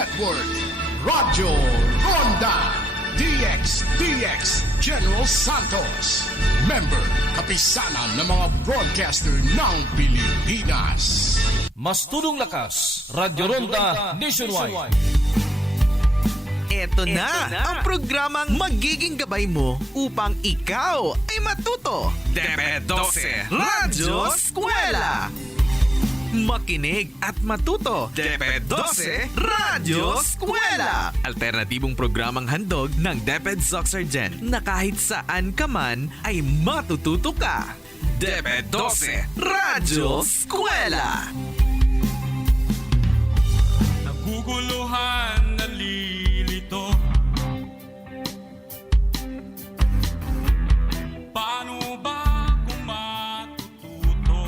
Network, Radyo Ronda, DX General Santos, member kapisanan ng mga broadcaster ng Pilipinas. Mas tulong lakas, Radyo Ronda Nationwide. Eto na ang programang magiging gabay mo upang ikaw ay matuto. DEP ED 12 Radyo Eskwela. Makinig at matuto. DEP ED 12 Radyo Eskwela. Alternatibong programang handog ng DEP ED Soxargen na kahit saan ka man ay matututo ka. DEP ED 12 Radyo Eskwela. Naguguluhan, nalilito. Paano ba kung matututo?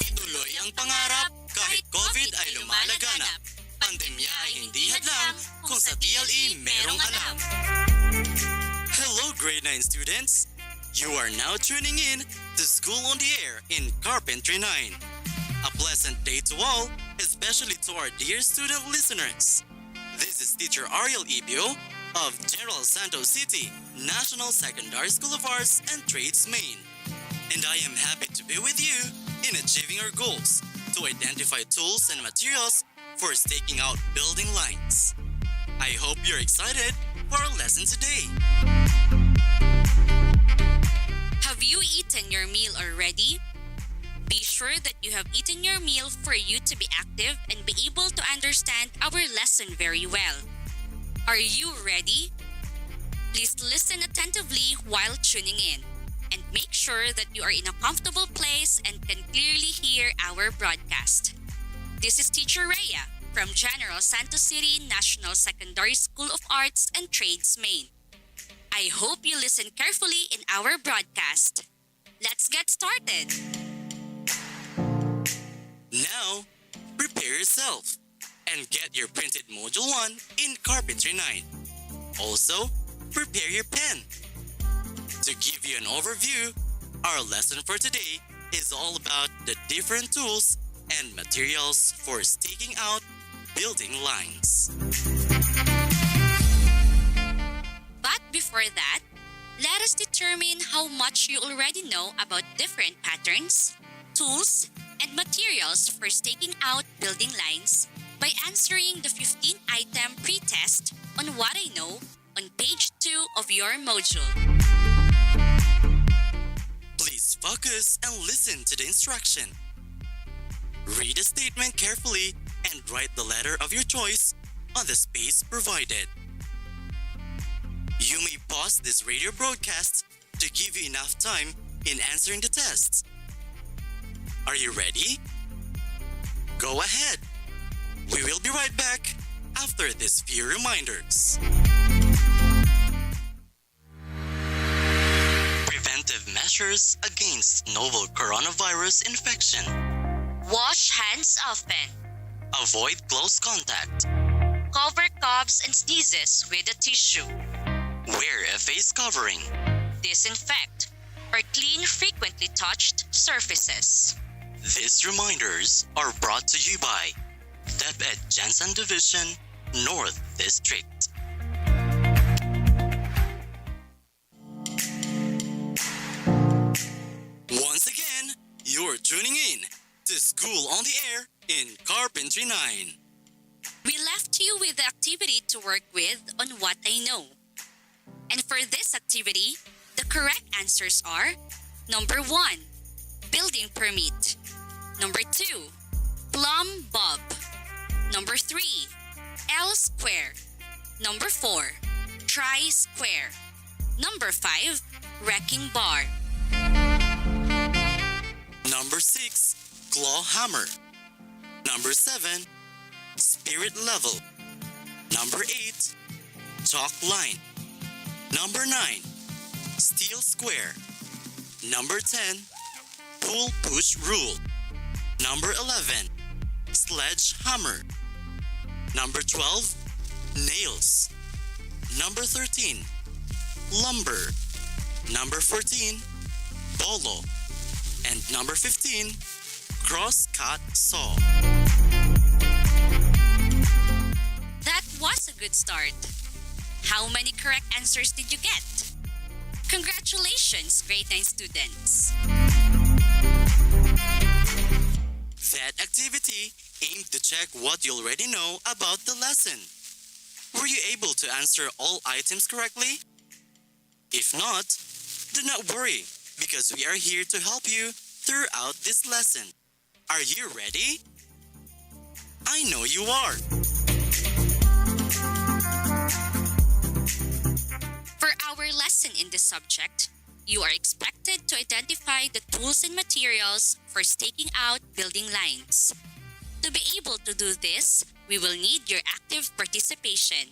Ituloy ang pangarap kahit COVID ay lumalaganap. Pandemya ay hindi hadlang kung sa DLE merong alam. Hello grade 9 students! You are now tuning in to School on the Air in Carpentry 9. A pleasant day to all, especially to our dear student listeners. This is Teacher Ariel Ibio of General Santos City National Secondary School of Arts and Trades, Maine. And I am happy to be with you in achieving our goals to identify tools and materials for staking out building lines. I hope you're excited for our lesson today. Have you eaten your meal already? Be sure that you have eaten your meal for you to be active and be able to understand our lesson very well. Are you ready? Please listen attentively while tuning in and make sure that you are in a comfortable place and can clearly hear our broadcast. This is Teacher Rhea from General Santos City National Secondary School of Arts and Trades, Maine. I hope you listen carefully in our broadcast. Let's get started. Now, prepare yourself and get your printed Module 1 in Carpentry 9. Also, prepare your pen. To give you an overview, our lesson for today is all about the different tools and materials for staking out building lines. But before that, let us determine how much you already know about different patterns, tools, and materials for staking out building lines by answering the 15-item pre-test on What I Know on page 2 of your module. Please focus and listen to the instruction. Read the statement carefully and write the letter of your choice on the space provided. You may pause this radio broadcast to give you enough time in answering the tests. Are you ready? Go ahead. We will be right back after these few reminders. Preventive measures against novel coronavirus infection. Wash hands often. Avoid close contact. Cover coughs and sneezes with a tissue. Wear a face covering. Disinfect or clean frequently touched surfaces. These reminders are brought to you by DEP ED Jensen Division, North District. Once again, you're tuning in to School on the Air in Carpentry 9. We left you with the activity to work with on What I Know. And for this activity, the correct answers are number 1, building permit. Number 2, plumb bob. Number 3, L square. Number 4, tri-square. Number 5, wrecking bar. Number 6, claw hammer. Number 7, spirit level. Number 8, chalk line. Number 9, steel square. Number 10, pull-push rule. Number 11, sledgehammer. Number 12, nails. Number 13, lumber. Number 14, bolo. And number 15, cross-cut saw. That was a good start. How many correct answers did you get? Congratulations, grade 9 students. That activity aimed to check what you already know about the lesson. Were you able to answer all items correctly? If not, do not worry, because we are here to help you throughout this lesson. Are you ready? I know you are. For our lesson in this subject, you are expected to identify the tools and materials for staking out building lines. To be able to do this, we will need your active participation.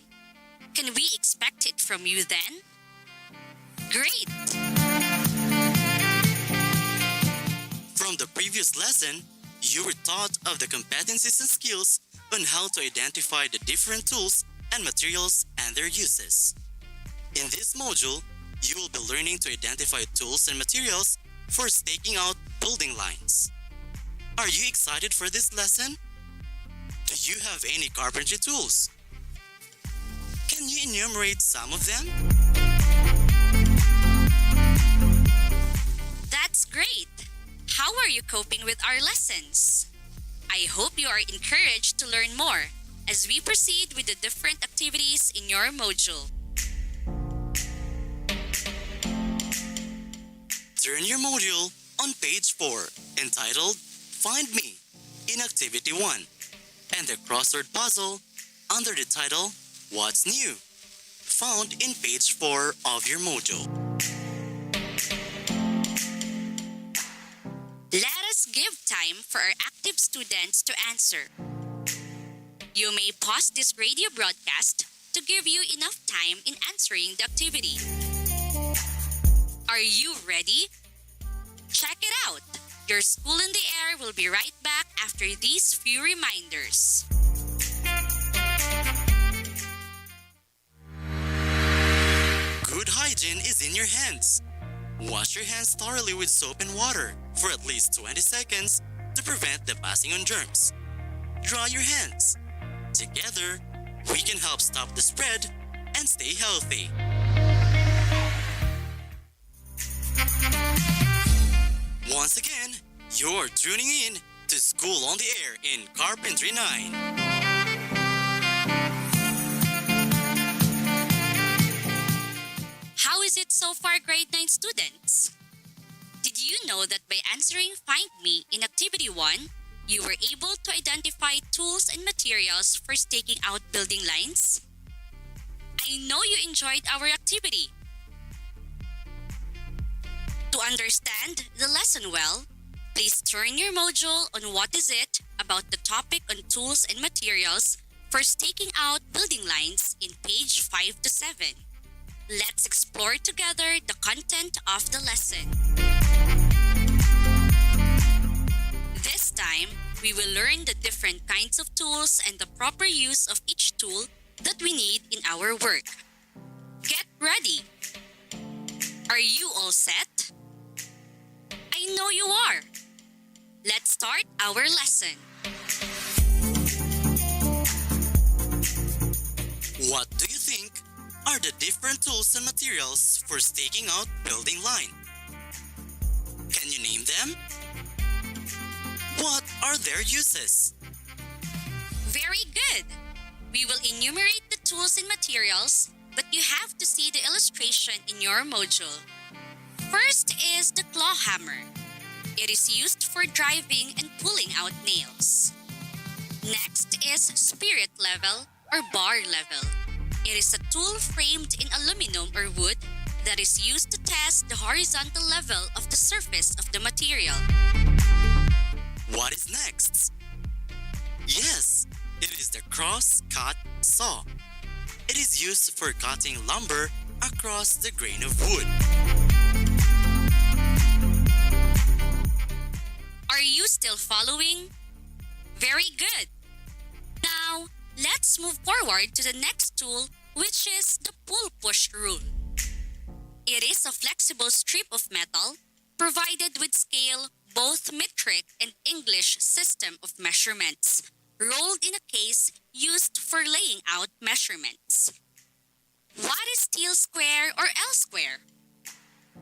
Can we expect it from you then? Great! From the previous lesson, you were taught of the competencies and skills on how to identify the different tools and materials and their uses. In this module, you will be learning to identify tools and materials for staking out building lines. Are you excited for this lesson? Do you have any carpentry tools? Can you enumerate some of them? That's great! How are you coping with our lessons? I hope you are encouraged to learn more as we proceed with the different activities in your module. Turn your module on page 4 entitled Find Me in Activity 1 and the crossword puzzle under the title What's New? Found in page 4 of your module. Let us give time for our active students to answer. You may pause this radio broadcast to give you enough time in answering the activity. Are you ready? Check it out! Your School in the Air will be right back after these few reminders. Good hygiene is in your hands. Wash your hands thoroughly with soap and water for at least 20 seconds to prevent the passing on germs. Dry your hands. Together, we can help stop the spread and stay healthy. Once again, you're tuning in to School on the Air in Carpentry 9. How is it so far, grade 9 students? Did you know that by answering Find Me in Activity 1, you were able to identify tools and materials for staking out building lines? I know you enjoyed our activity. To understand the lesson well, please turn your module on What Is It about the topic on tools and materials for staking out building lines in page 5 to 7. Let's explore together the content of the lesson. This time, we will learn the different kinds of tools and the proper use of each tool that we need in our work. Get ready! Are you all set? I know you are. Let's start our lesson. What do you think are the different tools and materials for staking out building line? Can you name them? What are their uses? Very good. We will enumerate the tools and materials, but you have to see the illustration in your module. First is the claw hammer. It is used for driving and pulling out nails. Next is spirit level or bar level. It is a tool framed in aluminum or wood that is used to test the horizontal level of the surface of the material. What is next? Yes, it is the cross-cut saw. It is used for cutting lumber across the grain of wood. Are you still following? Very good. Now, let's move forward to the next tool, which is the pull-push rule. It is a flexible strip of metal provided with scale, both metric and English system of measurements, rolled in a case used for laying out measurements. What is steel square or L square?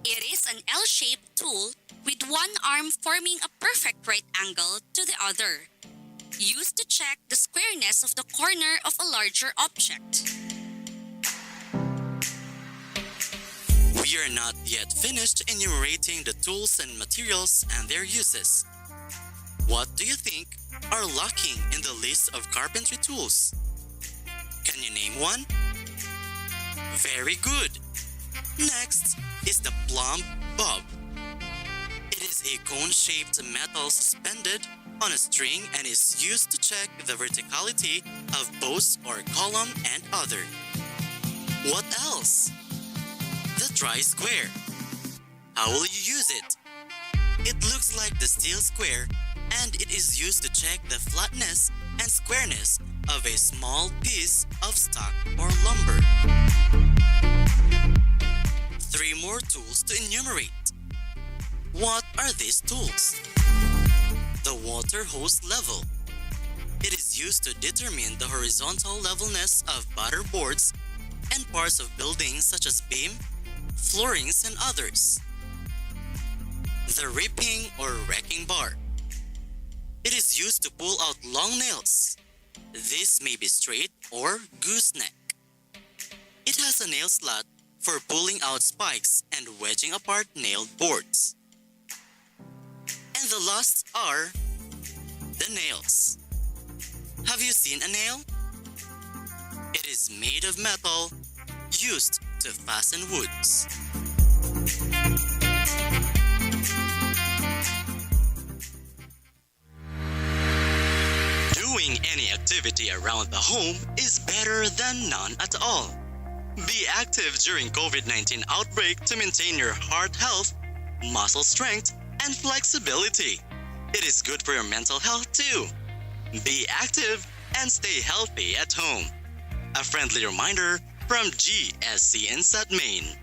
It is an L-shaped tool with one arm forming a perfect right angle to the other, used to check the squareness of the corner of a larger object. We are not yet finished enumerating the tools and materials and their uses. What do you think are lacking in the list of carpentry tools? Can you name one? Very good. Next is the plumb bob. It is a cone-shaped metal suspended on a string and is used to check the verticality of posts or column and other. What else? The tri-square. How will you use it? It looks like the steel square and it is used to check the flatness and squareness of a small piece of stock or lumber. 3 more tools to enumerate. What are these tools? The water hose level. It is used to determine the horizontal levelness of batter boards and parts of buildings such as beam, floorings, and others. The ripping or wrecking bar. It is used to pull out long nails. This may be straight or gooseneck. It has a nail slot for pulling out spikes and wedging apart nailed boards. And the last are the nails. Have you seen a nail? It is made of metal used to fasten woods. Doing any activity around the home is better than none at all. Be active during COVID-19 outbreak to maintain your heart health, muscle strength, and flexibility. It is good for your mental health too. Be active and stay healthy at home. A friendly reminder from GSC Insat Maine.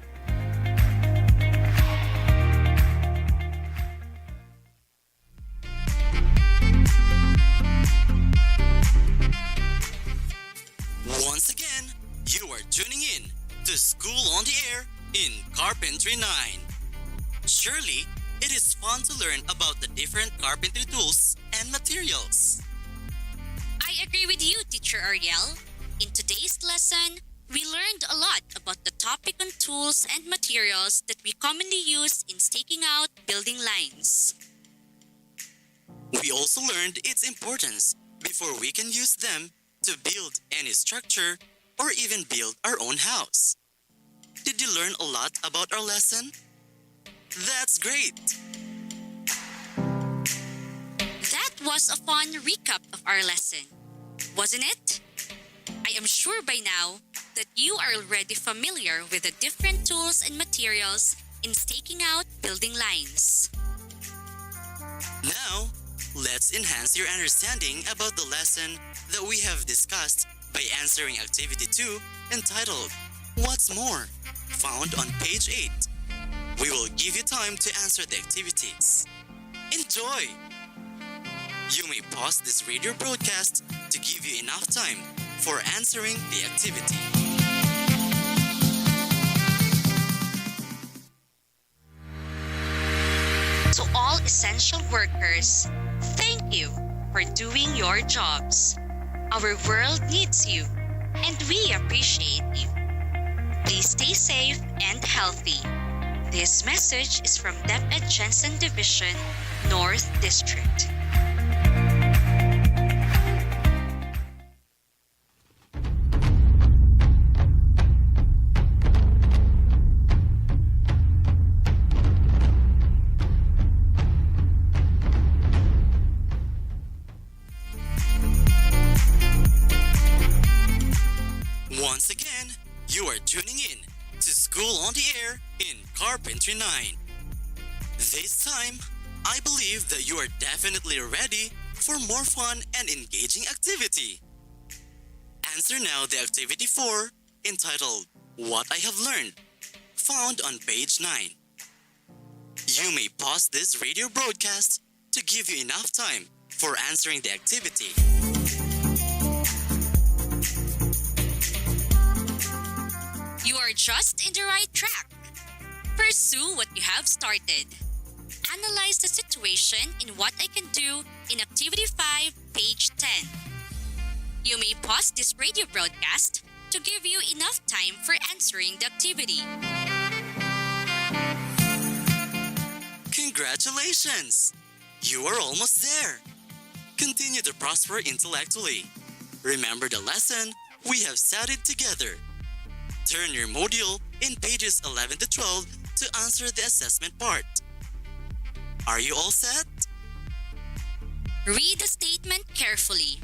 Once again, you are tuning in to School on the Air in Carpentry 9. Surely, it is fun to learn about the different carpentry tools and materials. I agree with you, Teacher Ariel. In today's lesson, we learned a lot about the topic on tools and materials that we commonly use in staking out building lines. We also learned its importance before we can use them to build any structure or even build our own house. Did you learn a lot about our lesson? That's great! That was a fun recap of our lesson, wasn't it? I am sure by now that you are already familiar with the different tools and materials in staking out building lines. Now, let's enhance your understanding about the lesson that we have discussed by answering Activity 2 entitled, What's More? Found on page 8. We will give you time to answer the activities. Enjoy! You may pause this radio broadcast to give you enough time for answering the activity. To all essential workers, thank you for doing your jobs. Our world needs you, and we appreciate you. Please stay safe and healthy. This message is from DEP ED Jensen Division, North District. Once again, you are tuning in to School on the Air in Carpentry 9. This time, I believe that you are definitely ready for more fun and engaging activity. Answer now the activity 4 entitled What I Have Learned, found on page 9. You may pause this radio broadcast to give you enough time for answering the activity. You are just in the right track. Pursue what you have started. Analyze the situation in What I Can Do in Activity 5, page 10. You may pause this radio broadcast to give you enough time for answering the activity. Congratulations! You are almost there. Continue to prosper intellectually. Remember the lesson we have studied together. Turn your module in pages 11 to 12 to answer the assessment part. Are you all set? Read the statement carefully.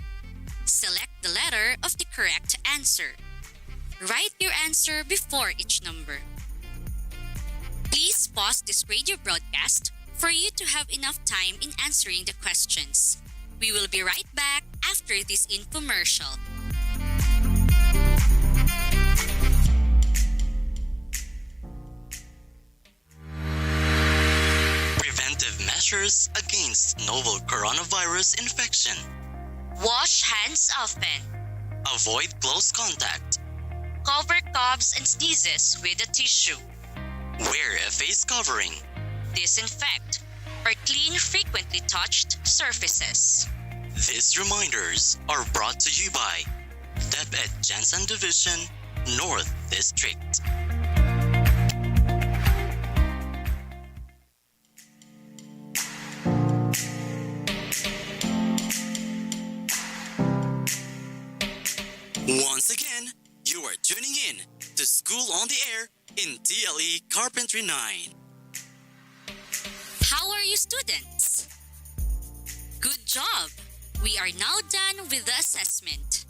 Select the letter of the correct answer. Write your answer before each number. Please pause this radio broadcast for you to have enough time in answering the questions. We will be right back after this infomercial. Preventive measures against novel coronavirus infection. Wash hands often. Avoid close contact. Cover coughs and sneezes with a tissue. Wear a face covering. Disinfect or clean frequently touched surfaces. These reminders are brought to you by DEP ED Jensen Division, North District. Once again, you are tuning in to School on the Air in TLE Carpentry 9. How are you, students? Good job! We are now done with the assessment.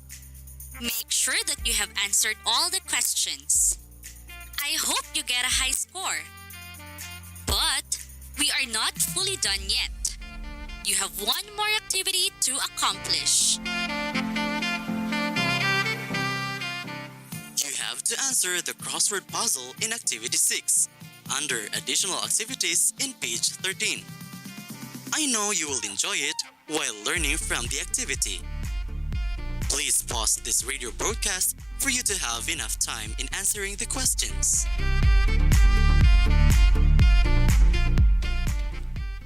Make sure that you have answered all the questions. I hope you get a high score. But we are not fully done yet. You have one more activity to accomplish. You have to answer the crossword puzzle in Activity 6 under Additional Activities in page 13. I know you will enjoy it while learning from the activity. Please pause this radio broadcast for you to have enough time in answering the questions.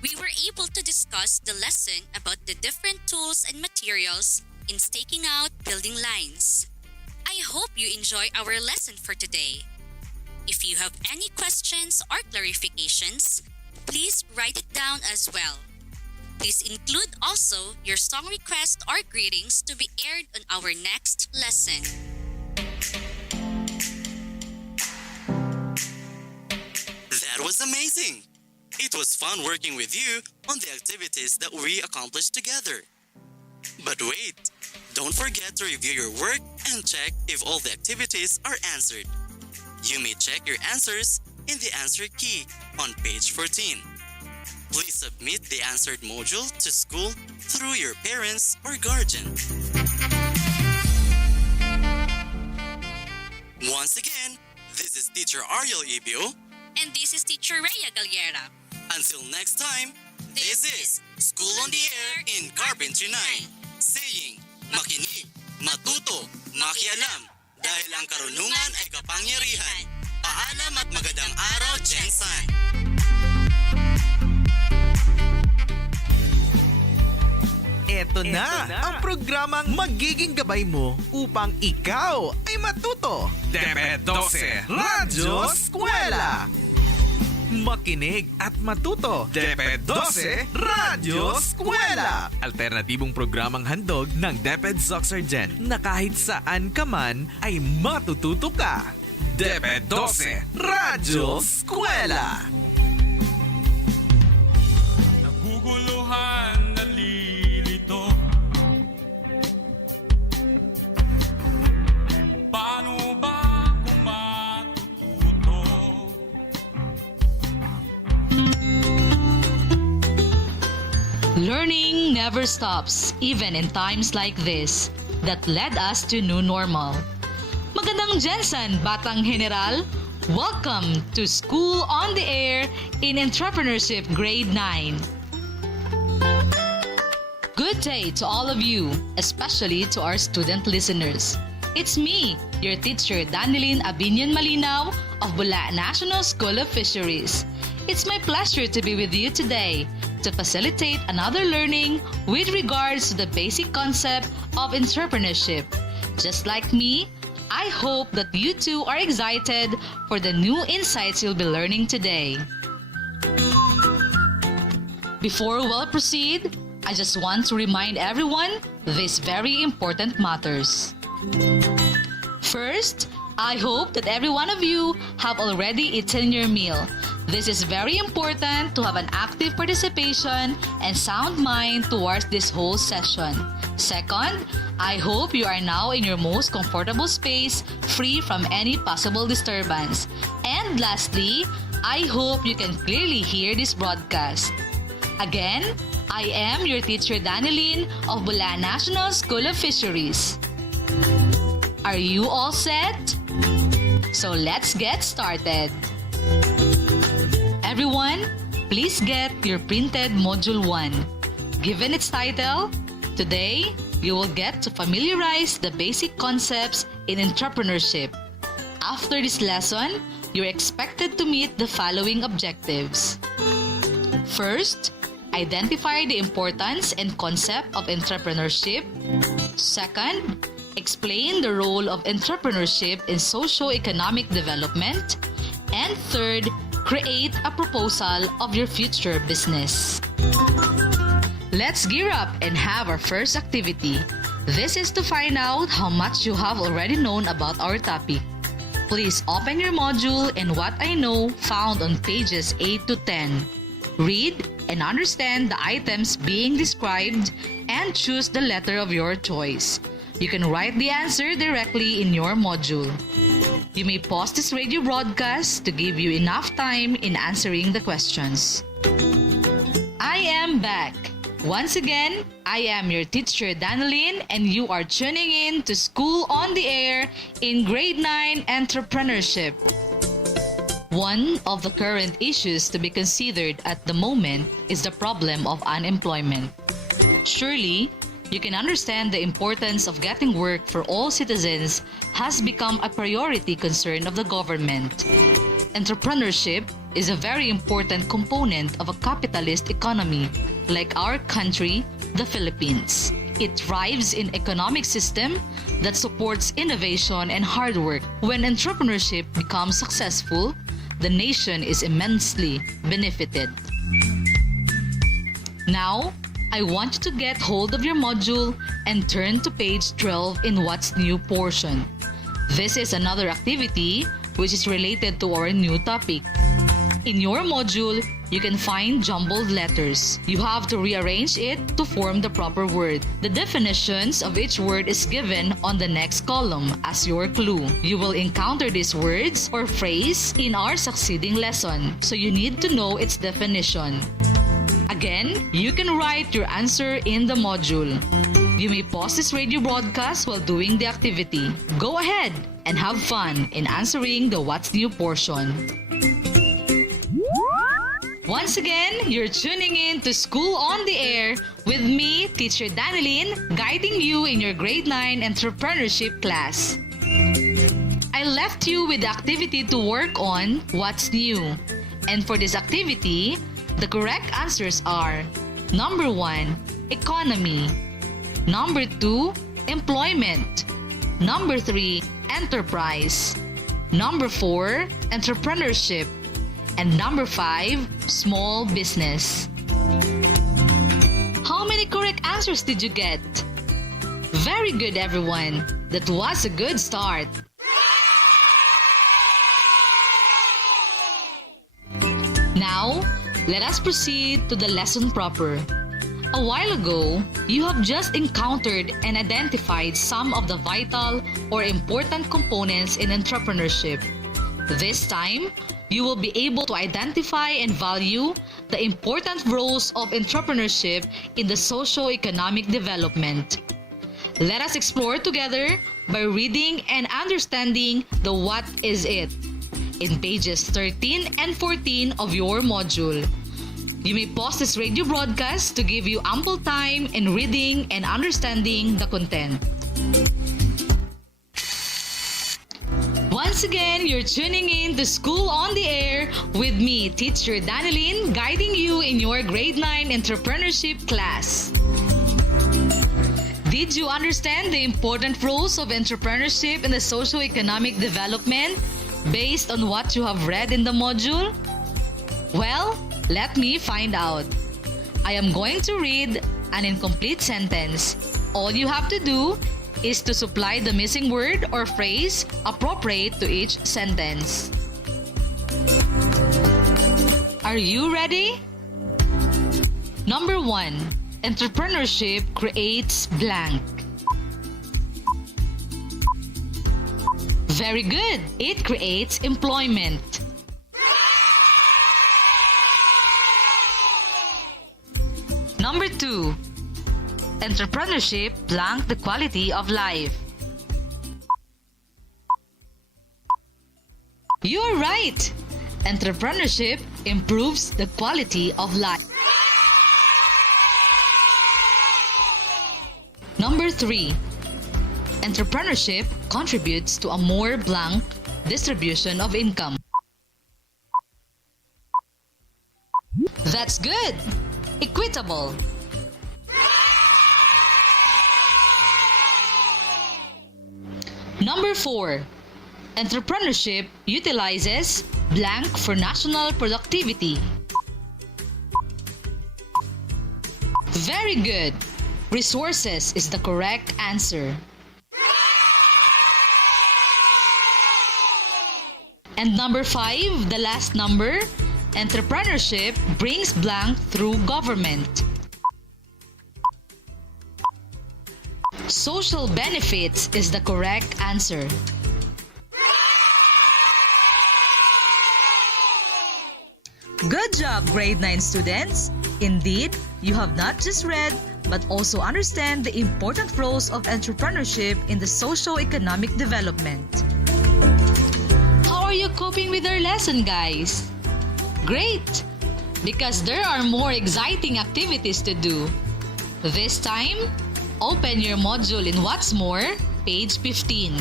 We were able to discuss the lesson about the different tools and materials in staking out building lines. I hope you enjoy our lesson for today. If you have any questions or clarifications, please write it down as well. Please include also your song request or greetings to be aired on our next lesson. That was amazing! It was fun working with you on the activities that we accomplished together. But wait, don't forget to review your work and check if all the activities are answered. You may check your answers in the answer key on page 14. Please submit the answered module to school through your parents or guardian. Once again, this is Teacher Ariel Ibio. And this is Teacher Rhea Galliera. Until next time, this is School on the Air in Carpentry 9, saying, makinig, matuto, makialam, dahil ang karunungan ay kapangyarihan. Paalam at magandang araw, Jensen! Eto na ang programang magiging gabay mo upang ikaw ay matuto. DEP ED 12 Radyo Eskwela! Makinig at matuto. DEP ED 12 Radyo Eskwela! Alternatibong programang handog ng DEP ED Zoxergen na kahit saan ka man ay matututo ka. DEP ED 12 Radyo Eskwela! Naguguluhan, nalilito. Paano ba kung matututo? Learning never stops, even in times like this, that led us to new normal. Magandang Jensen, Batang General! Welcome to School on the Air in Entrepreneurship Grade 9. Good day to all of you, especially to our student listeners. It's me, your teacher Danilyn Abinian Malinaw of Bula National School of Fisheries. It's my pleasure to be with you today to facilitate another learning with regards to the basic concept of entrepreneurship. Just like me, I hope that you too are excited for the new insights you'll be learning today. Before we'll proceed, I just want to remind everyone these very important matters. First, I hope that every one of you have already eaten your meal. This is very important to have an active participation and sound mind towards this whole session. Second, I hope you are now in your most comfortable space, free from any possible disturbance. And lastly, I hope you can clearly hear this broadcast. Again, I am your teacher Danilyn of Bula National School of Fisheries. Are you all set? So let's get started. Everyone, please get your printed Module 1. Given its title, today you will get to familiarize the basic concepts in entrepreneurship. After this lesson, you're expected to meet the following objectives. First, identify the importance and concept of entrepreneurship. Second, explain the role of entrepreneurship in socio-economic development. And third, create a proposal of your future business. Let's gear up and have our first activity. This is to find out how much you have already known about our topic. Please open your module and what I know found on pages 8 to 10. Read and understand the items being described and choose the letter of your choice. You can write the answer directly in your module. You may pause this radio broadcast to give you enough time in answering the questions. I am back. Once again, I am your teacher Danilyn and you are tuning in to School on the Air in Grade 9 Entrepreneurship. One of the current issues to be considered at the moment is the problem of unemployment. Surely, you can understand the importance of getting work for all citizens has become a priority concern of the government. Entrepreneurship is a very important component of a capitalist economy, like our country, the Philippines. It thrives in economic system that supports innovation and hard work. When entrepreneurship becomes successful, the nation is immensely benefited. Now, I want you to get hold of your module and turn to page 12 in What's New portion. This is another activity which is related to our new topic. In your module, you can find jumbled letters. You have to rearrange it to form the proper word. The definitions of each word is given on the next column as your clue. You will encounter these words or phrase in our succeeding lesson, so you need to know its definition. Again, you can write your answer in the module. You may pause this radio broadcast while doing the activity. Go ahead and have fun in answering the What's New portion. Once again, you're tuning in to School on the Air with me, Teacher Danilyn, guiding you in your Grade 9 Entrepreneurship class. I left you with the activity to work on What's New. And for this activity, the correct answers are number 1, economy. Number 2, employment. Number 3, enterprise. Number 4, entrepreneurship. And number 5, small business. How many correct answers did you get? Very good, everyone. That was a good start. Now, let us proceed to the lesson proper. A while ago, you have just encountered and identified some of the vital or important components in entrepreneurship. This time, you will be able to identify and value the important roles of entrepreneurship in the socio-economic development. Let us explore together by reading and understanding the what is it in pages 13 and 14 of your module. You may pause this radio broadcast to give you ample time in reading and understanding the content. Once again, you're tuning in to School on the Air with me, Teacher Danilyn, guiding you in your Grade 9 Entrepreneurship class. Did you understand the important roles of entrepreneurship in the socio-economic development based on what you have read in the module? Well, let me find out. I am going to read an incomplete sentence. All you have to do is to supply the missing word or phrase appropriate to each sentence. Are you ready? Number 1. Entrepreneurship creates blank. Very good. It creates employment. Number 2. Entrepreneurship blank the quality of life. You are right. Entrepreneurship improves the quality of life. Number 3. Entrepreneurship contributes to a more blank distribution of income. That's good. Equitable. Number 4. Entrepreneurship utilizes blank for national productivity. Very good. Resources is the correct answer. And number 5, the last number, entrepreneurship brings blank through government. Social benefits is the correct answer. Good job, grade 9 students! Indeed, you have not just read but also understand the important roles of entrepreneurship in the socio-economic development. How are you coping with our lesson, guys? Great! Because there are more exciting activities to do. This time, open your module in What's More, page 15.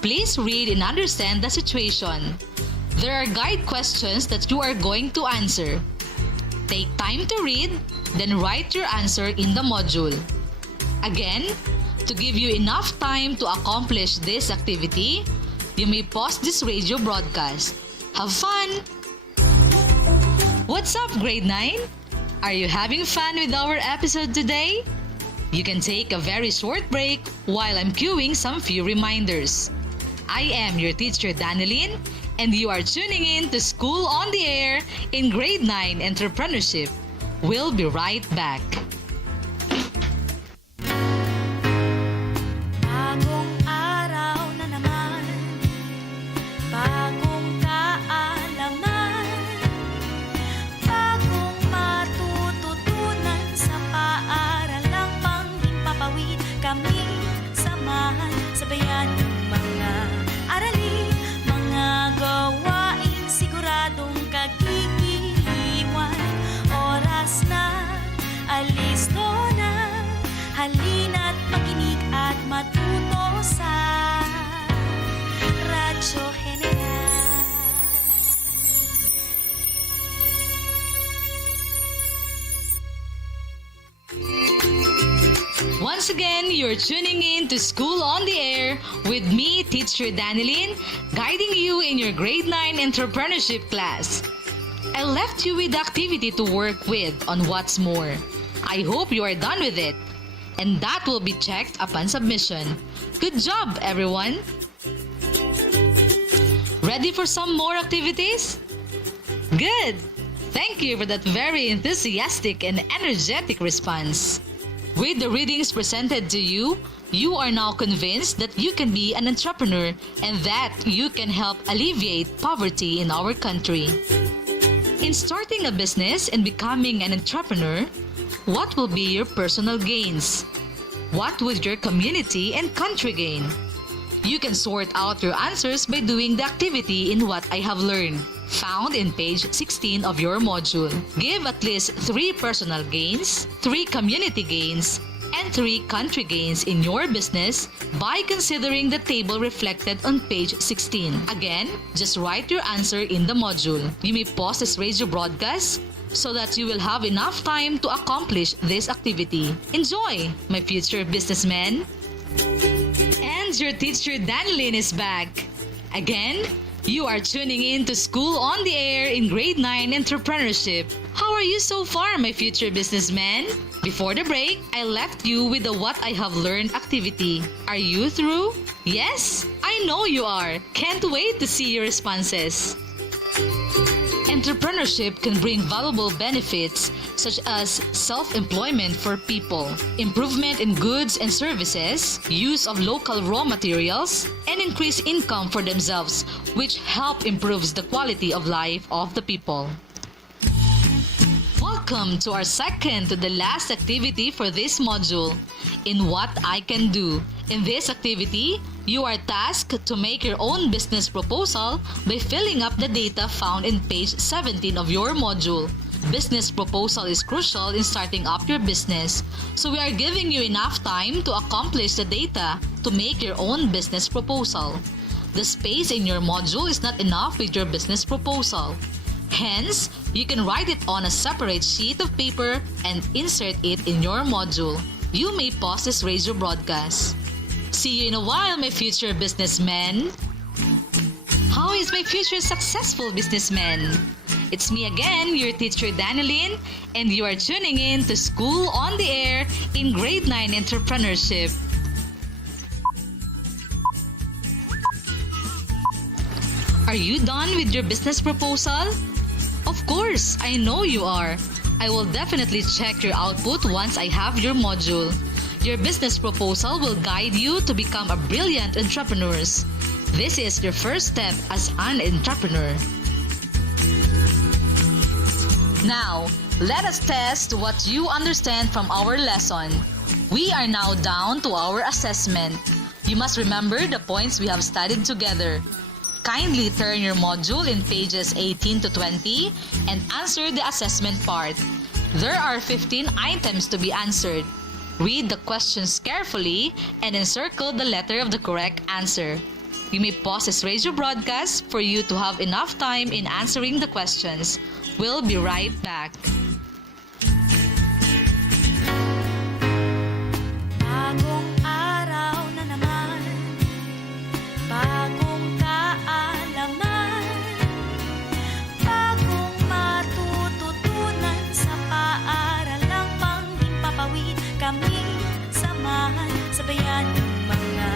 Please read and understand the situation. There are guide questions that you are going to answer. Take time to read, then write your answer in the module. Again, to give you enough time to accomplish this activity, you may pause this radio broadcast. Have fun! What's up, grade 9? Are you having fun with our episode today? You can take a very short break while I'm cueing some few reminders. I am your teacher Danilyn, and you are tuning in to School on the Air in Grade 9 Entrepreneurship. We'll be right back. Bagong araw na naman, bagong kaalaman, bagong matututunan sa paaralang panghimpapawid. Kami samahan, sabayan ng mga aralin, mga gawain siguradong kagigiliwan. Oras na, alisto na, halina't makinig at matuto sa Radyo General. Once again, you're tuning in to School on the Air with me, Teacher Danilyn, guiding you in your Grade 9 Entrepreneurship class. I left you with the activity to work with on What's More. I hope you are done with it, and that will be checked upon submission. Good job, everyone! Ready for some more activities? Good! Thank you for that very enthusiastic and energetic response. With the readings presented to you, you are now convinced that you can be an entrepreneur and that you can help alleviate poverty in our country. In starting a business and becoming an entrepreneur, what will be your personal gains? What would your community and country gain? You can sort out your answers by doing the activity in What I Have Learned, found in page 16 of your module. Give at least 3 personal gains, 3 community gains, and 3 country gains in your business by considering the table reflected on page 16. Again, just write your answer in the module. You may pause this radio broadcast so that you will have enough time to accomplish this activity. Enjoy, my future businessmen! And your teacher Danilyn is back. Again, you are tuning in to School on the Air in Grade 9 Entrepreneurship. How are you so far, my future businessmen? Before the break, I left you with the What I Have Learned activity. Are you through? Yes? I know you are. Can't wait to see your responses. Entrepreneurship can bring valuable benefits such as self-employment for people, improvement in goods and services, use of local raw materials, and increased income for themselves, which help improves the quality of life of the people. Welcome to our second to the last activity for this module, in What I Can Do. In this activity, you are tasked to make your own business proposal by filling up the data found in page 17 of your module. Business proposal is crucial in starting up your business, so we are giving you enough time to accomplish the data to make your own business proposal. The space in your module is not enough with your business proposal. Hence, you can write it on a separate sheet of paper and insert it in your module. You may pause this radio broadcast. See you in a while, my future businessmen. How is my future successful businessman? It's me again, your teacher Danilyn, and you are tuning in to School on the Air in Grade 9 Entrepreneurship. Are you done with your business proposal? Of course, I know you are. I will definitely check your output once I have your module. Your business proposal will guide you to become a brilliant entrepreneur. This is your first step as an entrepreneur. Now, let us test what you understand from our lesson. We are now down to our assessment. You must remember the points we have studied together. Kindly turn your module in pages 18 to 20 and answer the assessment part. There are 15 items to be answered. Read the questions carefully and encircle the letter of the correct answer. You may pause this radio broadcast for you to have enough time in answering the questions. We'll be right back. Bagong araw na naman, bagong kaalaman, bagong matututunan sa paaralang panghimpapawid. Kami samahan, sabayan ng mga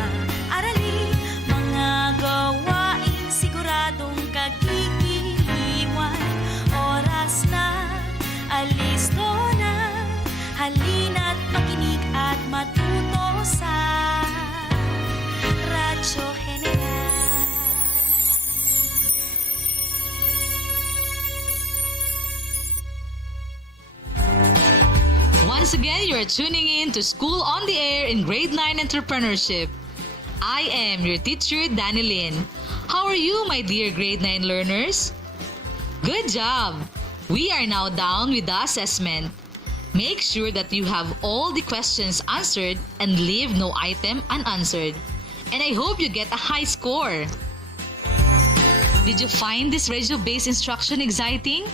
aralin, mga gawain siguradong kagigiliwan. Oras na, alisto na, halina't makinig at matuto sa Radyo General. Once again, you are tuning in to School on the Air in Grade 9 Entrepreneurship. I am your teacher, Danilyn. How are you, my dear Grade 9 learners? Good job! We are now down with the assessment. Make sure that you have all the questions answered and leave no item unanswered. And I hope you get a high score. Did you find this radio-based instruction exciting?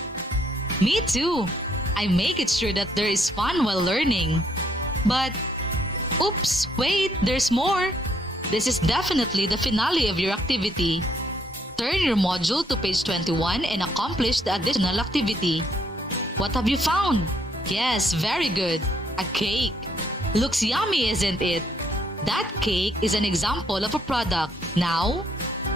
Me too. I make it sure that there is fun while learning. But, oops, wait, there's more. This is definitely the finale of your activity. Turn your module to page 21 and accomplish the additional activity. What have you found? Yes, very good. A cake. Looks yummy, isn't it? That cake is an example of a product. Now,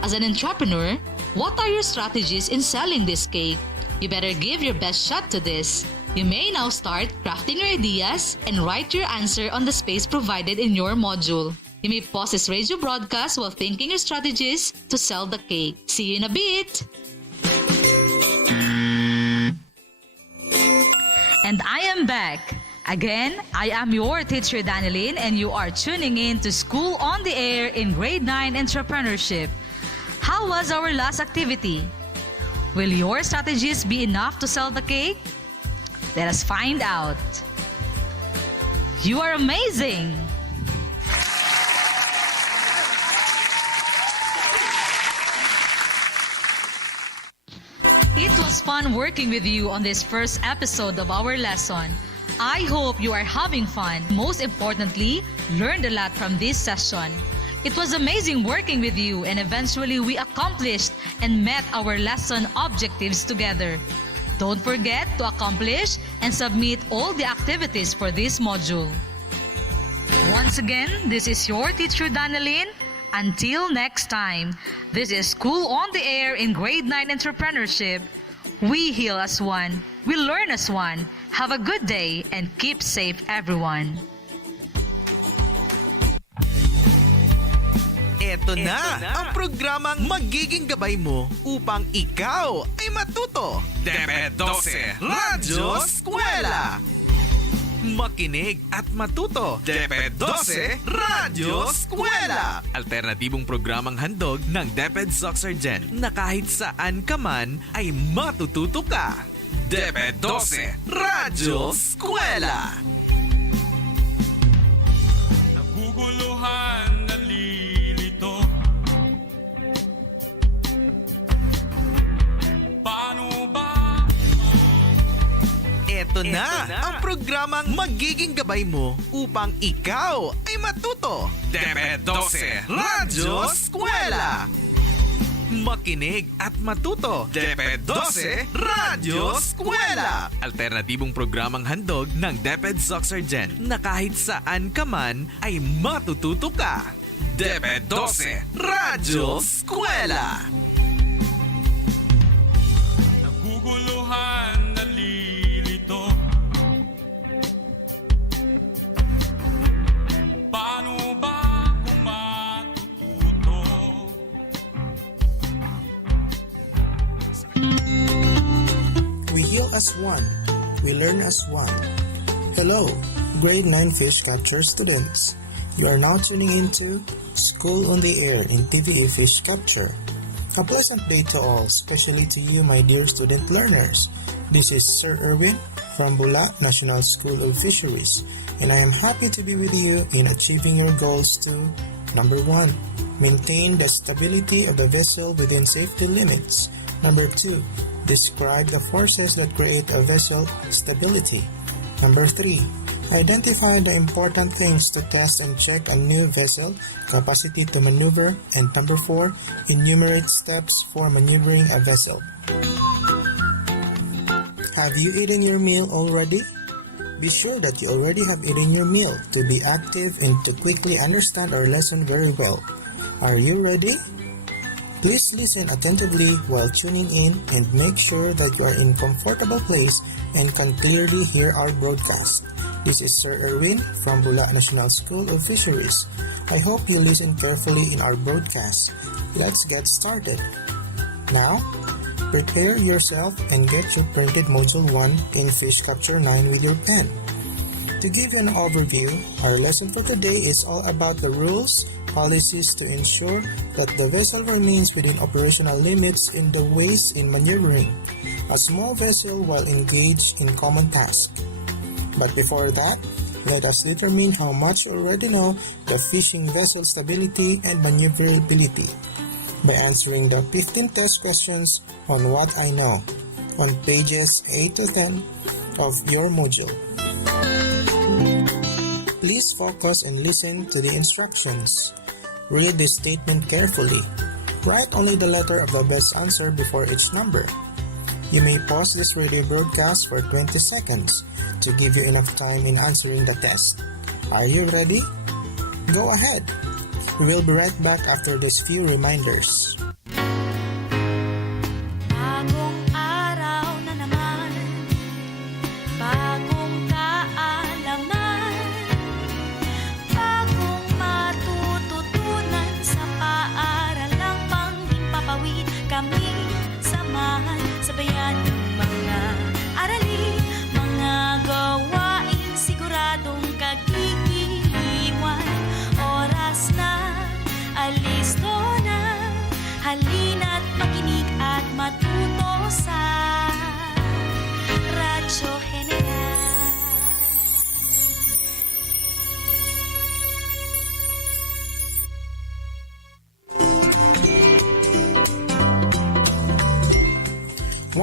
as an entrepreneur, what are your strategies in selling this cake? You better give your best shot to this. You may now start crafting your ideas and write your answer on the space provided in your module. You may pause this radio broadcast while thinking your strategies to sell the cake. See you in a bit! And I am back. Again, I am your teacher Daneline and you are tuning in to School on the Air in Grade 9 Entrepreneurship. How was our last activity? Will your strategies be enough to sell the cake? Let us find out. You are amazing! It was fun working with you on this first episode of our lesson. I hope you are having fun. Most importantly, learned a lot from this session. It was amazing working with you and eventually we accomplished and met our lesson objectives together. Don't forget to accomplish and submit all the activities for this module. Once again, this is your teacher Daneline. Until next time, this is School on the Air in Grade 9 Entrepreneurship. We heal as one. We learn as one. Have a good day and keep safe, everyone. Eto na ang programang magiging gabay mo upang ikaw ay matuto. DEP ED 12 Radyo Eskwela. Makinig at matuto. DEP ED 12 Radyo Eskwela. Alternatibong programang handog ng DEP ED Zoxargen na kahit saan ka man ay matututo ka. DEP ED 12 Radyo Eskwela. Naguguluhan, nalilito. Paano ba? Eto na ang programang magiging gabay mo upang ikaw ay matuto. DEP ED 12 Radyo Eskwela. Makinig at matuto. DEP ED 12 Radyo Eskwela. Alternatibong programang handog ng DEP ED Zoxargen na kahit saan ka man ay matututo ka. DEP ED 12 Radyo Eskwela. Naguguluhan, nalilito. Paano ba kung matututo? We heal as one. We learn as one. Hello, Grade 9 Fish Capture students. You are now tuning into School on the Air in TVE Fish Capture. A pleasant day to all, especially to you, my dear student learners. This is Sir Erwin from Bula National School of Fisheries, and I am happy to be with you in achieving your goals to number 1, maintain the stability of the vessel within safety limits. Number 2, describe the forces that create a vessel stability. Number 3, identify the important things to test and check a new vessel capacity to maneuver. And number 4, enumerate steps for maneuvering a vessel. Have you eaten your meal already? Be sure that you already have eaten your meal to be active and to quickly understand our lesson very well. Are you ready? Please listen attentively while tuning in and make sure that you are in a comfortable place and can clearly hear our broadcast. This is Sir Erwin from Bula National School of Fisheries. I hope you listen carefully in our broadcast. Let's get started. Now, prepare yourself and get your printed Module 1 in Fish Capture 9 with your pen. To give you an overview, our lesson for today is all about the rules, policies to ensure that the vessel remains within operational limits in the ways in maneuvering a small vessel while engaged in common tasks. But before that, let us determine how much you already know the fishing vessel stability and maneuverability by answering the 15 test questions on What I Know on pages 8 to 10 of your module. Please focus and listen to the instructions. Read the statement carefully. Write only the letter of the best answer before each number. You may pause this radio broadcast for 20 seconds to give you enough time in answering the test. Are you ready? Go ahead. We will be right back after these few reminders. Bagong araw na naman,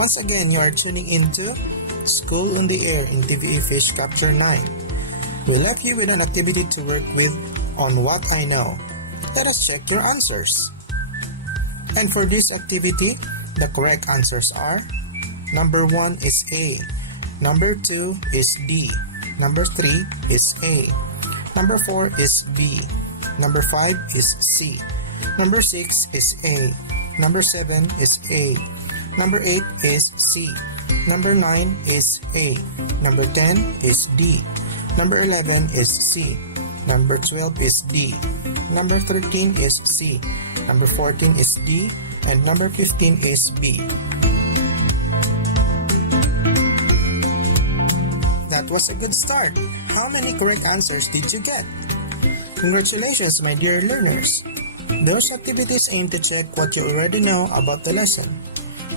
Once again, you are tuning into School on the Air in TVE Fish Capture 9. We left you with an activity to work with on What I Know. Let us check your answers. And for this activity, the correct answers are: number 1 is A, number 2 is D, number 3 is A, number 4 is B, number 5 is C, number 6 is A, number 7 is A, number 8 is C, number 9 is A, number 10 is D, number 11 is C, number 12 is D, number 13 is C, number 14 is D, and number 15 is B. That was a good start. How many correct answers did you get? Congratulations, my dear learners. Those activities aim to check what you already know about the lesson.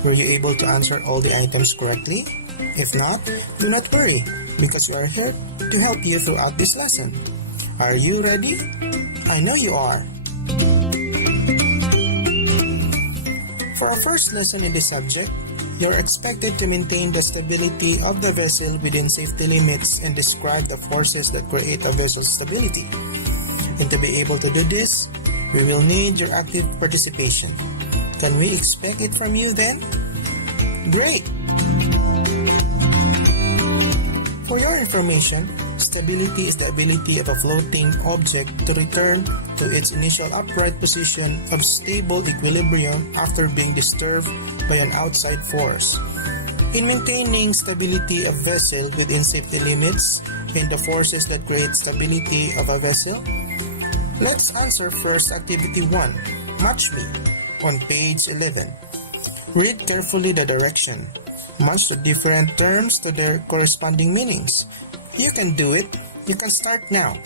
Were you able to answer all the items correctly? If not, do not worry, because we are here to help you throughout this lesson. Are you ready? I know you are. For our first lesson in this subject, you are expected to maintain the stability of the vessel within safety limits and describe the forces that create a vessel's stability. And to be able to do this, we will need your active participation. Can we expect it from you then? Great! For your information, stability is the ability of a floating object to return to its initial upright position of stable equilibrium after being disturbed by an outside force. In maintaining stability of vessel within safety limits and the forces that create stability of a vessel, let's answer first activity 1, Match Me, on page 11. Read carefully the direction. Match the different terms to their corresponding meanings. You can do it. You can start now.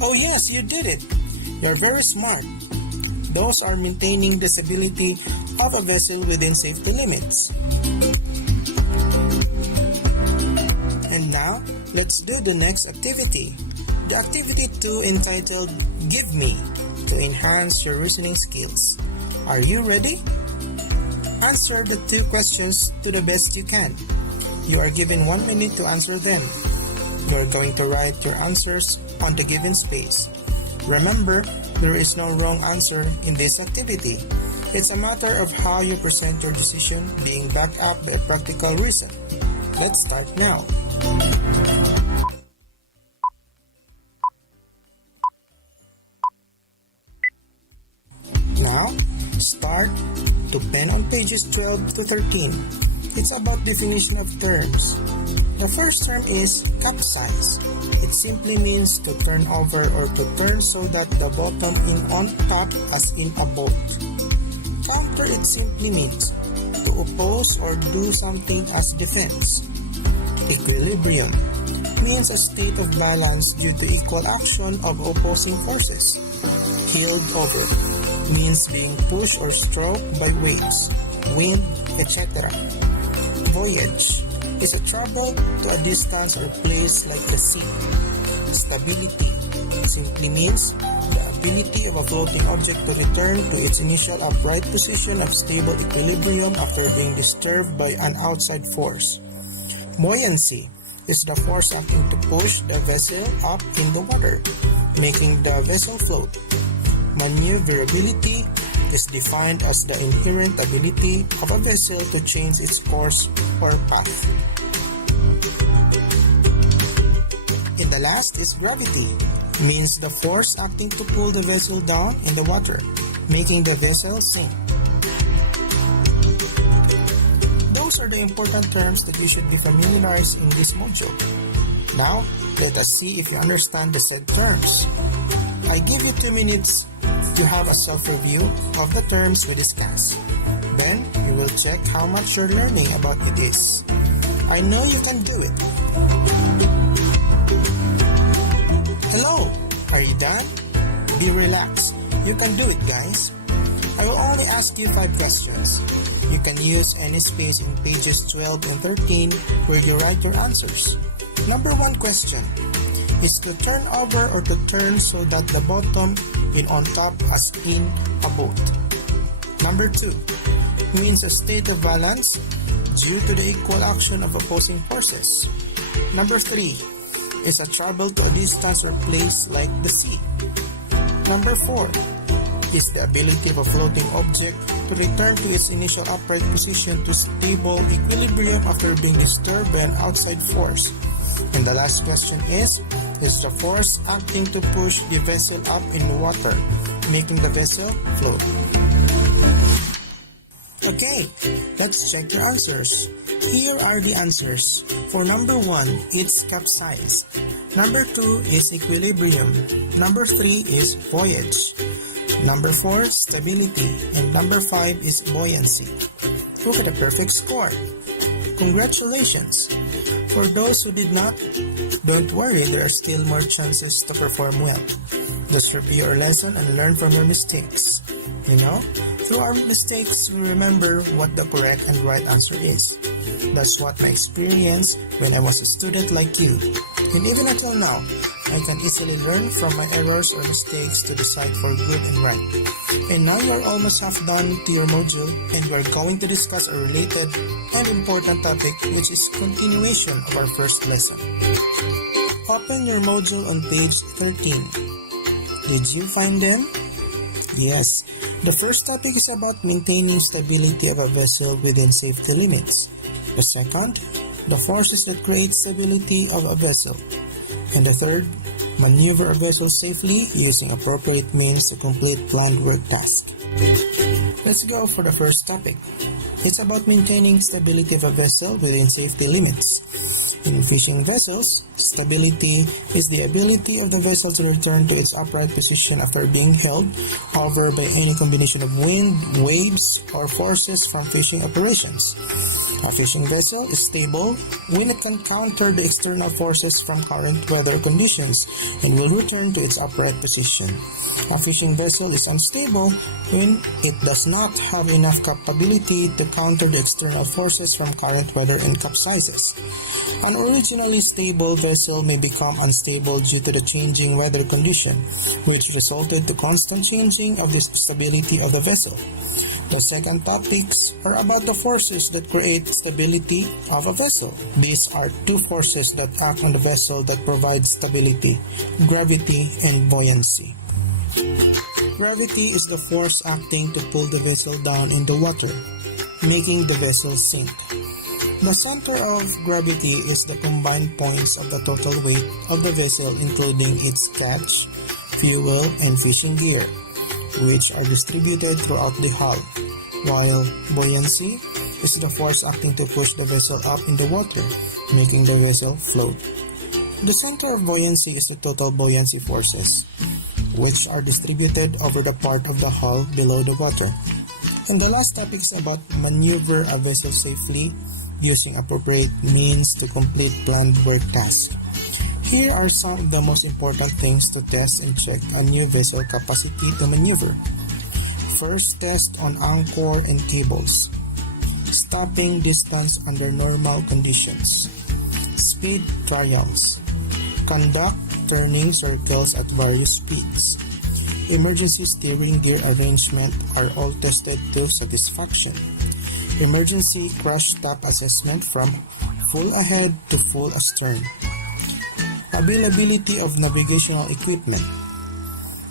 Oh yes, you did it. You're very smart. Those are maintaining the stability of a vessel within safety limits. And now, let's do the next activity. The activity 2 entitled Give Me, to enhance your reasoning skills. Are you ready? Answer the 2 questions to the best you can. You are given 1 minute to answer them. You are going to write your answers on the given space. Remember, there is no wrong answer in this activity. It's a matter of how you present your decision being backed up by a practical reason. Let's start now. Now, start to pen on pages 12 to 13. It's about definition of terms. The first term is capsize. It simply means to turn over or to turn so that the bottom is on top as in a boat. Counter, it simply means to oppose or do something as defense. Equilibrium means a state of balance due to equal action of opposing forces. Heeled over means being pushed or stroked by waves, wind, etc. Voyage is a travel to a distance or place like the sea. Stability simply means the ability of a floating object to return to its initial upright position of stable equilibrium after being disturbed by an outside force. Buoyancy is the force acting to push the vessel up in the water, making the vessel float. Maneuverability is defined as the inherent ability of a vessel to change its course or path. And the last is gravity, means the force acting to pull the vessel down in the water, making the vessel sink. Those are the important terms that we should be familiarized in this module. Now, let us see if you understand the said terms. I give you 2 minutes to have a self-review of the terms we discussed. Then, you will check how much you're learning about it is. I know you can do it. Hello! Are you done? Be relaxed. You can do it, guys. I will only ask you 5 questions. You can use any space in pages 12 and 13 where you write your answers. Number 1 question. is to turn over or to turn so that the bottom is on top as in a boat. Number 2 means a state of balance due to the equal action of opposing forces. Number 3 is a travel to a distance or place like the sea. Number 4 is the ability of a floating object to return to its initial upright position to stable equilibrium after being disturbed by an outside force. And the last question is the force acting to push the vessel up in water, making the vessel float? Okay, let's check your answers. Here are the answers. For number 1, it's capsize. Number 2 is equilibrium. Number 3 is voyage. Number 4, stability. And number 5 is buoyancy. Look at a perfect score. Congratulations! For those who did not, don't worry, there are still more chances to perform well. Just review your lesson and learn from your mistakes. You know, through our mistakes, we remember what the correct and right answer is. That's what my experience when I was a student like you. And even until now, I can easily learn from my errors or mistakes to decide for good and right. And now you are almost half done to your module, and we are going to discuss a related and important topic, which is continuation of our first lesson. Open your module on page 13. Did you find them? Yes. The first topic is about maintaining stability of a vessel within safety limits. The second, the forces that create stability of a vessel. And the third, maneuver a vessel safely using appropriate means to complete planned work tasks. Let's go for the first topic. It's about maintaining stability of a vessel within safety limits. In fishing vessels, stability is the ability of the vessel to return to its upright position after being held over by any combination of wind, waves, or forces from fishing operations. A fishing vessel is stable when it can counter the external forces from current weather conditions and will return to its upright position. A fishing vessel is unstable when it does not have enough capability to counter the external forces from current weather and capsizes. An originally stable vessel may become unstable due to the changing weather condition, which resulted to constant changing of the stability of the vessel. The second topics are about the forces that create stability of a vessel. These are two forces that act on the vessel that provide stability: gravity and buoyancy. Gravity is the force acting to pull the vessel down in the water, making the vessel sink. The center of gravity is the combined points of the total weight of the vessel, including its catch, fuel, and fishing gear, which are distributed throughout the hull, while buoyancy is the force acting to push the vessel up in the water, making the vessel float. The center of buoyancy is the total buoyancy forces, which are distributed over the part of the hull below the water. And the last topic is about maneuver a vessel safely using appropriate means to complete planned work tasks. Here are some of the most important things to test and check a new vessel capacity to maneuver. First, test on anchor and cables. Stopping distance under normal conditions. Speed trials. Conduct turning circles at various speeds. Emergency steering gear arrangement are all tested to satisfaction. Emergency crash stop assessment from full ahead to full astern. Availability of navigational equipment.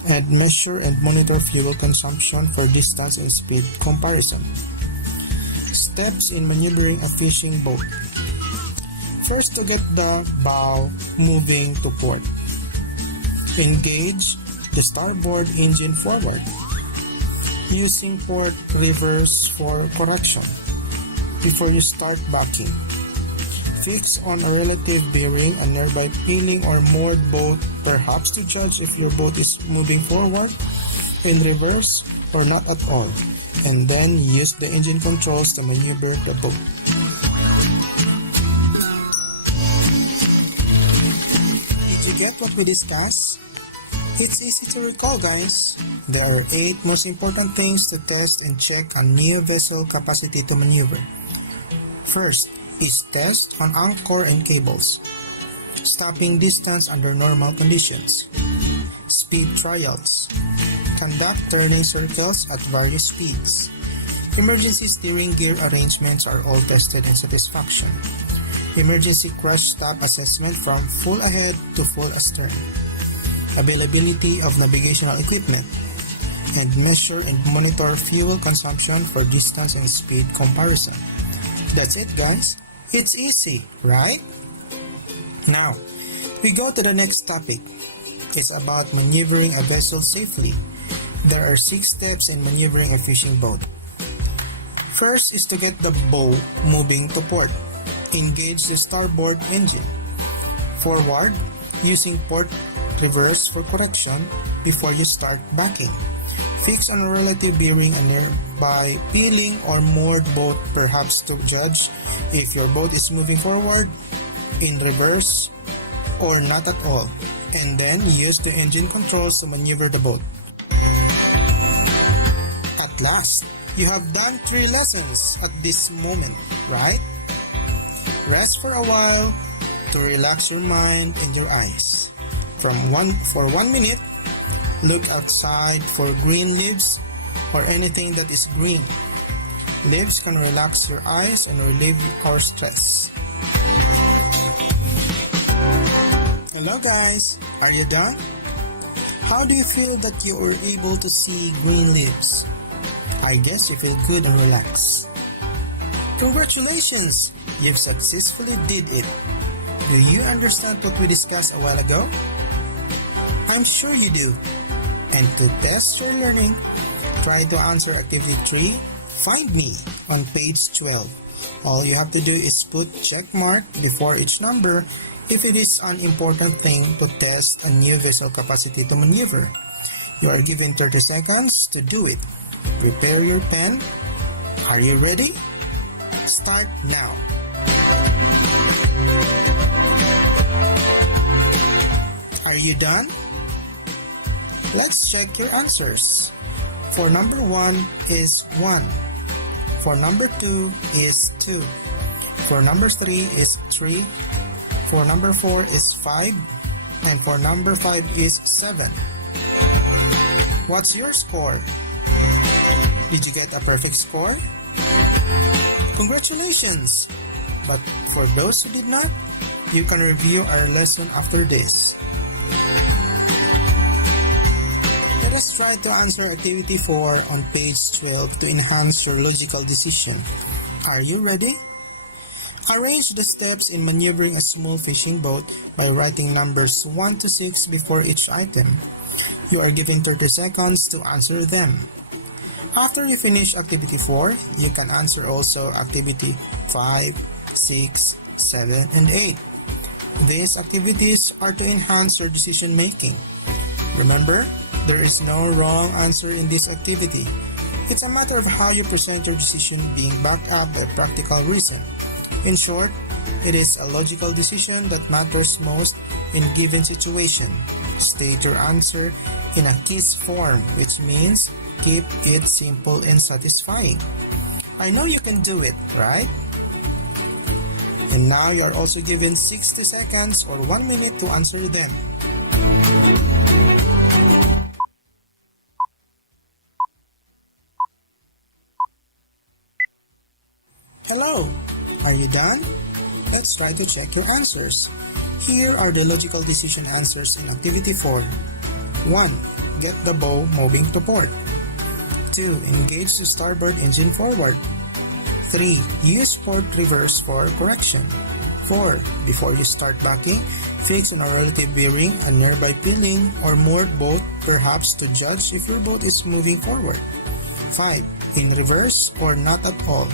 And measure and monitor fuel consumption for distance and speed comparison. Steps in maneuvering a fishing boat. First, to get the bow moving to port. Engage the starboard engine forward, using port reverse for correction. Before you start backing, fix on a relative bearing a nearby peeling or moored boat, perhaps to judge if your boat is moving forward, in reverse, or not at all, and then use the engine controls to maneuver the boat. Did you get what we discussed? It's easy to recall, guys. There are 8 most important things to test and check a new vessel capacity to maneuver. First is test on anchor and cables. Stopping distance under normal conditions. Speed trials. Conduct turning circles at various speeds. Emergency steering gear arrangements are all tested in satisfaction. Emergency crash stop assessment from full ahead to full astern. Availability of navigational equipment. And measure and monitor fuel consumption for distance and speed comparison. That's it, guys. It's easy, right? Now, we go to the next topic. It's about maneuvering a vessel safely. There are 6 steps in maneuvering a fishing boat. First is to get the bow moving to port. Engage the starboard engine. Forward, using port reverse for correction before you start backing. Fix on a relative bearing a nearby peeling or moored boat, perhaps to judge if your boat is moving forward, in reverse, or not at all, and then use the engine controls to maneuver the boat. At last, you have done 3 lessons at this moment, right? Rest for a while to relax your mind and your eyes. For 1 minute, look outside for green leaves or anything that is green. Leaves can relax your eyes and relieve our stress. Hello guys, are you done? How do you feel that you are able to see green leaves? I guess you feel good and relaxed. Congratulations! You've successfully did it. Do you understand what we discussed a while ago? I'm sure you do. And to test your learning, try to answer activity 3, Find Me, on page 12. All you have to do is put check mark before each number if it is an important thing to test a new vessel capacity to maneuver. You are given 30 seconds to do it. Prepare your pen. Are you ready? Start now. Are you done? Let's check your answers. For number 1 is 1. For number 2 is 2. For number 3 is 3. For number 4 is 5. And for number 5 is 7. What's your score? Did you get a perfect score? Congratulations! But for those who did not, you can review our lesson after this. Let us try to answer activity 4 on page 12 to enhance your logical decision. Are you ready? Arrange the steps in maneuvering a small fishing boat by writing numbers 1 to 6 before each item. You are given 30 seconds to answer them. After you finish activity 4, you can answer also activity 5, 6, 7, and 8. These activities are to enhance your decision making. Remember, there is no wrong answer in this activity. It's a matter of how you present your decision being backed up by practical reason. In short, it is a logical decision that matters most in given situation. State your answer in a KISS form, which means keep it simple and satisfying. I know you can do it, right? And now you are also given 60 seconds or 1 minute to answer them. Hello, are you done? Let's try to check your answers. Here are the logical decision answers in activity 4. 1. Get the bow moving to port. 2. Engage the starboard engine forward. 3. Use port reverse for correction. 4. Before you start backing, fix on a relative bearing a nearby peeling or moored boat, perhaps to judge if your boat is moving forward. 5. In reverse or not at all.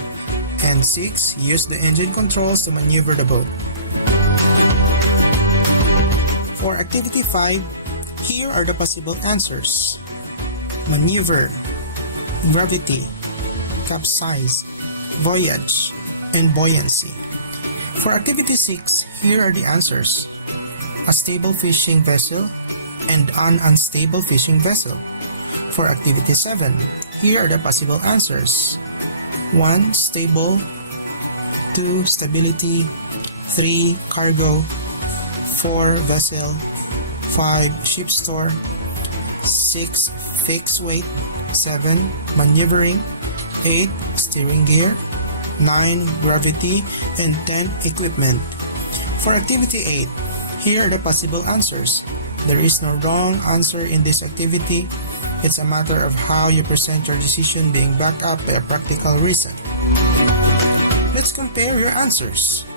And 6. Use the engine controls to maneuver the boat. For activity 5, here are the possible answers. Maneuver, gravity, capsize, voyage, and buoyancy. For activity 6, here are the answers. A stable fishing vessel and an unstable fishing vessel. For activity 7, here are the possible answers. 1. Stable. 2. Stability. 3. Cargo. 4. Vessel. 5. Ship store. 6. Fixed weight. 7. Maneuvering. 8. Steering gear. 9. Gravity. And 10. Equipment. For activity 8, here are the possible answers. There is no wrong answer in this activity. It's a matter of how you present your decision being backed up by a practical reason. Let's compare your answers.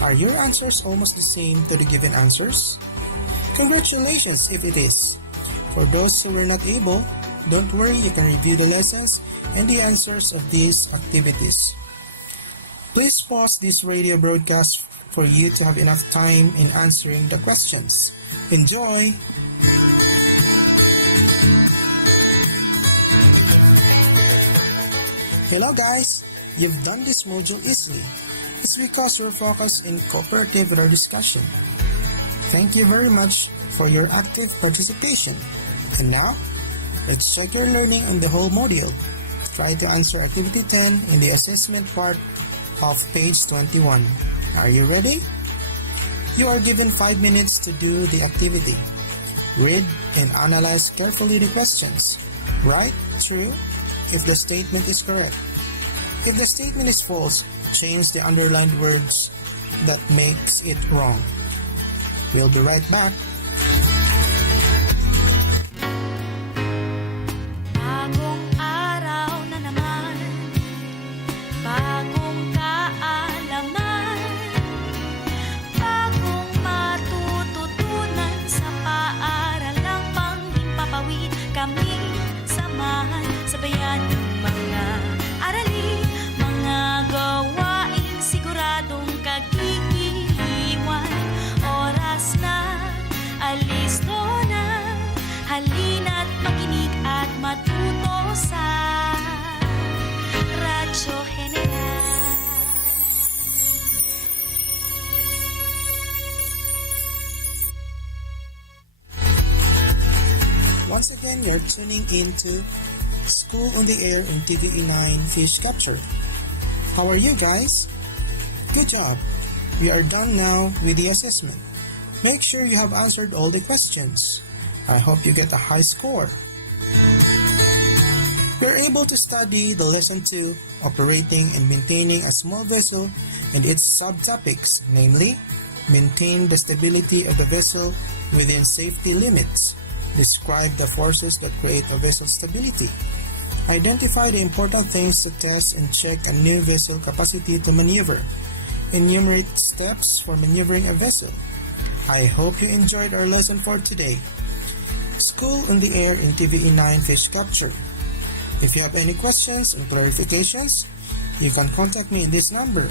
Are your answers almost the same to the given answers? Congratulations if it is. For those who were not able, don't worry, you can review the lessons and the answers of these activities. Please pause this radio broadcast for you to have enough time in answering the questions. Enjoy! Hello guys! You've done this module easily. It's because you're focused and cooperative with our discussion. Thank you very much for your active participation. And now, let's check your learning on the whole module. Try to answer activity 10 in the assessment part of page 21. Are you ready? You are given 5 minutes to do the activity. Read and analyze carefully the questions. Write true if the statement is correct. If the statement is false, change the underlined words that makes it wrong. We'll be right back. Bagong araw na naman, bagong kaalaman, bagong matututunan sa paaralang panghimpapawid. Kami samahan, sabayan ng mga aralin, mga gawaing siguradong kagigiliwan. Oras na, alisto na, halina't makinig at matuto sa Radyo General. Once again, you're tuning into School on the Air in TVE 9 Fish Capture. How are you guys? Good job. We are done now with the assessment. Make sure you have answered all the questions. I hope you get a high score. We are able to study the lesson 2, operating and maintaining a small vessel and its subtopics, namely, maintain the stability of the vessel within safety limits, describe the forces that create a vessel's stability, identify the important things to test and check a new vessel capacity to maneuver, enumerate steps for maneuvering a vessel. I hope you enjoyed our lesson for today. School on the Air in TVE 9 Fish Capture. If you have any questions and clarifications, you can contact me in this number,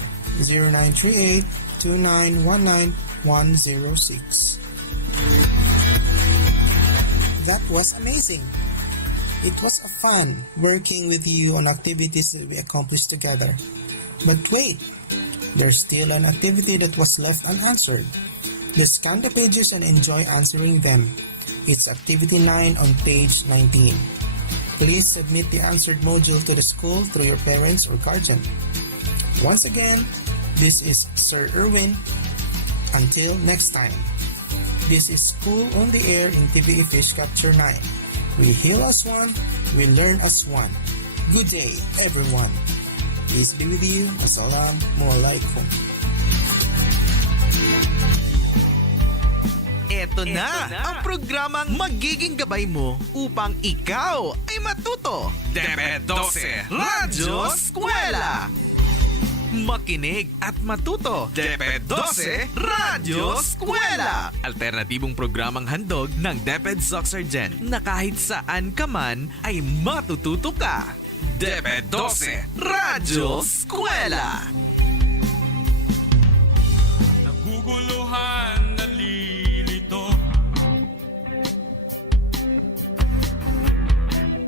0938-2919-106. That was amazing. It was a fun working with you on activities that we accomplished together. But wait, there's still an activity that was left unanswered. Just scan the pages and enjoy answering them. It's activity 9 on page 19. Please submit the answered module to the school through your parents or guardian. Once again, this is Sir Erwin. Until next time, this is School on the Air in TVE Fish Capture 9. We heal as one, we learn as one. Good day, everyone. Peace be with you. Assalamualaikum. Eto na ang programang magiging gabay mo upang ikaw ay matuto. DEP ED 12 Radyo Eskwela. Makinig at matuto. DEP ED 12 Radyo Eskwela. Alternatibong programang handog ng DEP ED Soccer Gen na kahit saan ka man ay matututo ka. DEP ED 12 Radyo Eskwela. Naguguluhan, nalilito.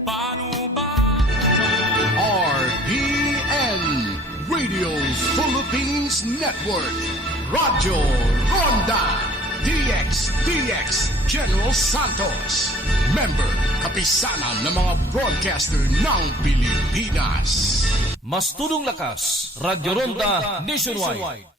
Paano ba? RPN Radio Philippines Network, Radyo Ronda, DX General Santos, member kapisanan ng mga broadcaster ng Pilipinas. Mas tulong lakas, Radyo Ronda Nationwide.